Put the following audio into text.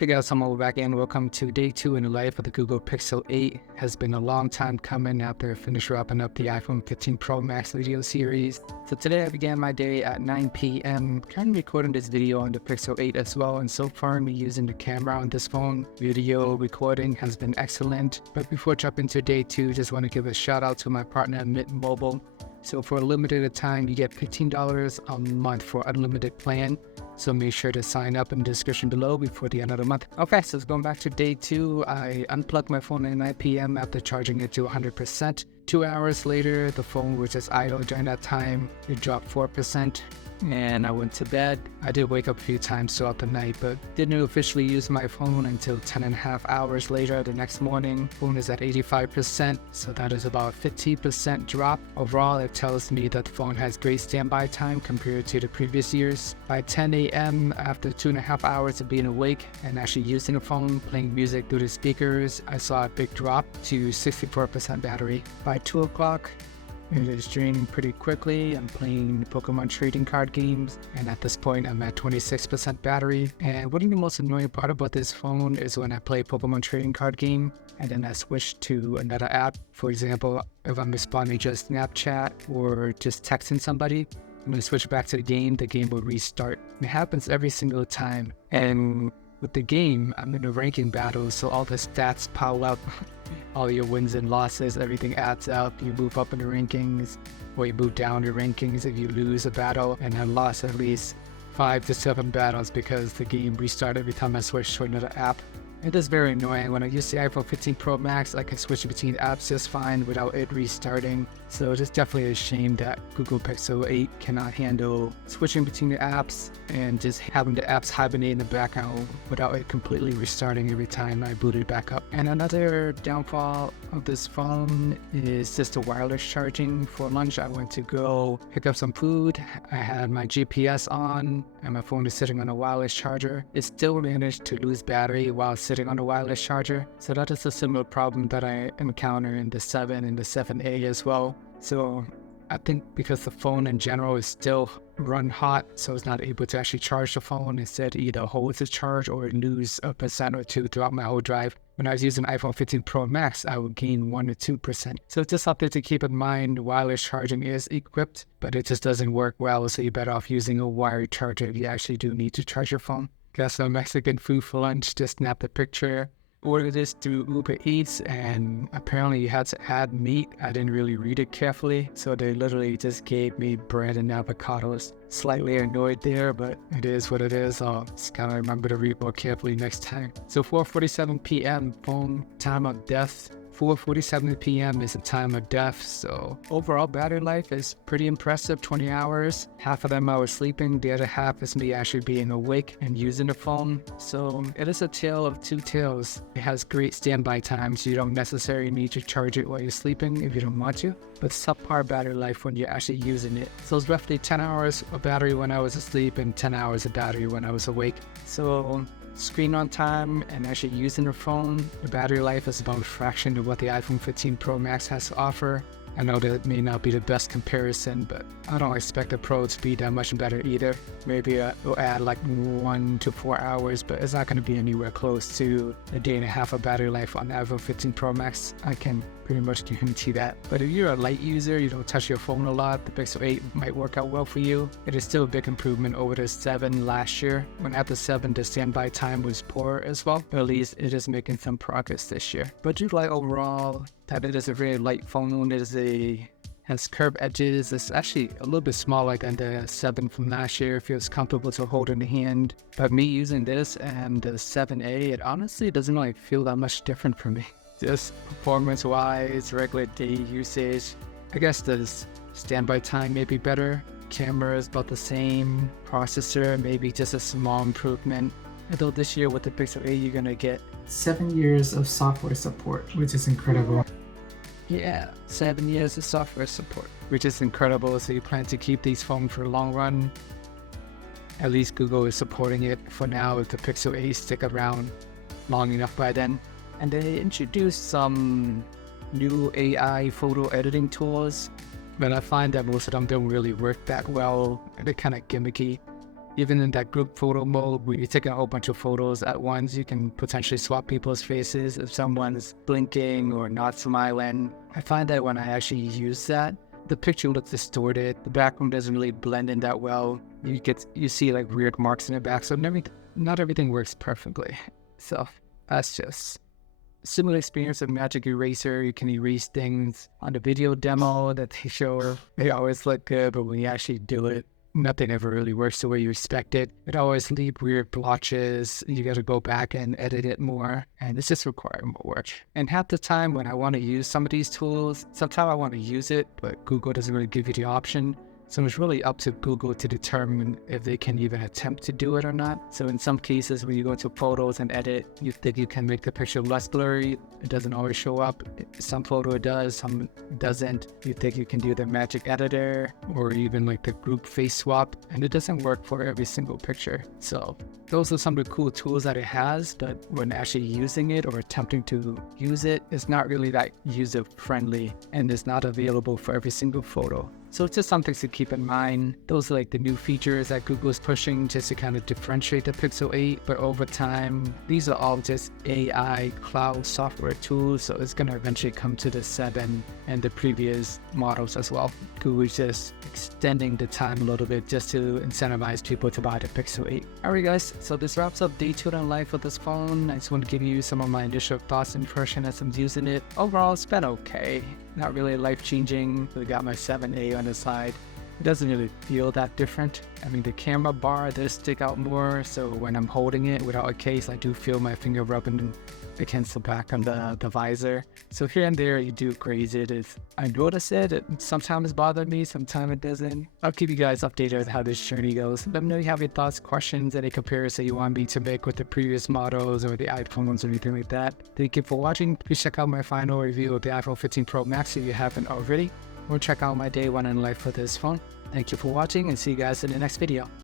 Hey guys, I'm over back and welcome to day 2 in the life of the Google Pixel 8. Has been a long time coming after I finished wrapping up the iPhone 15 Pro Max video series. So today I began my day at 9 p.m. Currently recording this video on the Pixel 8 as well, and so far me using the camera on this phone. Video recording has been excellent. But before jumping to day 2, just want to give a shout out to my partner Mint Mobile. So for a limited time, you get $15 a month for unlimited plan. So make sure to sign up in the description below before the end of the month. Okay, so going back to day 2, I unplugged my phone at 9 p.m. after charging it to 100%. 2 hours later, the phone was just idle. During that time, it dropped 4%. And I went to bed. I did wake up a few times throughout the night, but didn't officially use my phone until 10.5 hours later the next morning. Phone is at 85%, so that is about a 50% drop. Overall, it tells me that the phone has great standby time compared to the previous years. By 10 a.m., after 2.5 hours of being awake and actually using the phone, playing music through the speakers, I saw a big drop to 64% battery. By 2 o'clock, it is draining pretty quickly. I'm playing Pokemon trading card games, and at this point I'm at 26% battery. And one of the most annoying part about this phone is when I play Pokemon trading card game and then I switch to another app. For example, if I'm responding to Snapchat or just texting somebody, I'm gonna switch back to the game will restart. It happens every single time. And with the game, I'm in a ranking battle, so all the stats pile up. All your wins and losses, everything adds up. You move up in the rankings, or you move down the rankings if you lose a battle. And I lost at least 5 to 7 battles because the game restarted every time I switched to another app. It is very annoying. When I use the iPhone 15 Pro Max, I can switch between apps just fine without it restarting. So it's definitely a shame that Google Pixel 8 cannot handle switching between the apps and just having the apps hibernate in the background without it completely restarting every time I boot it back up. And another downfall of this phone is just the wireless charging. For lunch, I went to go pick up some food. I had my GPS on and my phone is sitting on a wireless charger. It still managed to lose battery while sitting on a wireless charger. So that is a similar problem that I encounter in the 7 and the 7A as well. So I think because the phone in general is still run hot, so it's not able to actually charge the phone. Instead, either holds its charge or lose a percent or 2 throughout my whole drive. When I was using iPhone 15 Pro Max, I would gain 1 or 2%. So it's just something to keep in mind. Wireless charging is equipped, but it just doesn't work well. So you're better off using a wired charger if you actually do need to charge your phone. Got some Mexican food for lunch, just snapped a picture. Ordered this through Uber Eats, and apparently you had to add meat. I didn't really read it carefully, so they literally just gave me bread and avocados. Slightly annoyed there, but it is what it is. I'll just gotta remember to read more carefully next time. So 4:47 p.m. phone time of death. 4:47 p.m. is the time of death, so overall battery life is pretty impressive, 20 hours. Half of them I was sleeping, the other half is me actually being awake and using the phone. So it is a tale of two tales. It has great standby time, so you don't necessarily need to charge it while you're sleeping if you don't want to, but subpar battery life when you're actually using it. So it's roughly 10 hours of battery when I was asleep and 10 hours of battery when I was awake. So screen on time and actually using the phone, the battery life is about a fraction of what the iPhone 15 Pro Max has to offer. I know that it may not be the best comparison, but I don't expect the Pro to be that much better either. Maybe it'll add like 1 to 4 hours, but it's not going to be anywhere close to a day and a half of battery life on the iPhone 15 Pro Max. I can pretty much guarantee that. But if you're a light user, you don't touch your phone a lot, the Pixel 8 might work out well for you. It is still a big improvement over the 7 last year. When at the 7, the standby time was poor as well, but at least it is making some progress this year. But just like overall, that it is a very light phone. Has curved edges. It's actually a little bit smaller than the 7 from last year. It feels comfortable to hold in the hand. But me using this and the 7A, it honestly doesn't really feel that much different for me. Just performance-wise, regular day usage. I guess the standby time may be better. Camera is about the same. Processor, maybe just a small improvement. Although this year with the Pixel 8, you're gonna get 7 years of software support, which is incredible. Yeah, 7 years of software support, which is incredible. So you plan to keep these phones for a long run. At least Google is supporting it for now if the Pixel 8 stick around long enough by then. And they introduced some new AI photo editing tools, but I find that most of them don't really work that well. They're kind of gimmicky. Even in that group photo mode where you're taking a whole bunch of photos at once, you can potentially swap people's faces if someone's blinking or not smiling. I find that when I actually use that, the picture looks distorted. The background doesn't really blend in that well. You see like weird marks in the back. So not everything works perfectly. So that's just similar experience of Magic Eraser. You can erase things on the video demo that they show. They always look good, but when you actually do it, nothing ever really works the way you expect it. It always leaves weird blotches. You got to go back and edit it more, and it's just requiring more work. And half the time when I want to use some of these tools, sometimes I want to use it, but Google doesn't really give you the option. So it's really up to Google to determine if they can even attempt to do it or not. So in some cases, when you go into photos and edit, you think you can make the picture less blurry. It doesn't always show up. Some photo it does, some doesn't. You think you can do the magic editor or even like the group face swap, and it doesn't work for every single picture. So those are some of the cool tools that it has, but when actually using it or attempting to use it, it's not really that user-friendly, and it's not available for every single photo. So it's just something to keep in mind. Those are like the new features that Google is pushing just to kind of differentiate the Pixel 8. But over time, these are all just AI cloud software tools. So it's going to eventually come to the 7 and the previous models as well. Google is just extending the time a little bit just to incentivize people to buy the Pixel 8. Alright guys, so this wraps up day 2 in life with this phone. I just want to give you some of my initial thoughts and impression as I'm using it. Overall, it's been okay. Not really life-changing. I got my 7A on the side. It doesn't really feel that different. I mean, the camera bar does stick out more, so when I'm holding it without a case, I do feel my finger rubbing against the back on the visor. So here and there, you do graze it. I notice it sometimes bothers me, sometimes it doesn't. I'll keep you guys updated with how this journey goes. Let me know if you have your thoughts, questions, any comparison you want me to make with the previous models or the iPhones or anything like that. Thank you for watching. Please check out my final review of the iPhone 15 Pro Max if you haven't already. Or check out my day 1 in life with this phone. Thank you for watching and see you guys in the next video.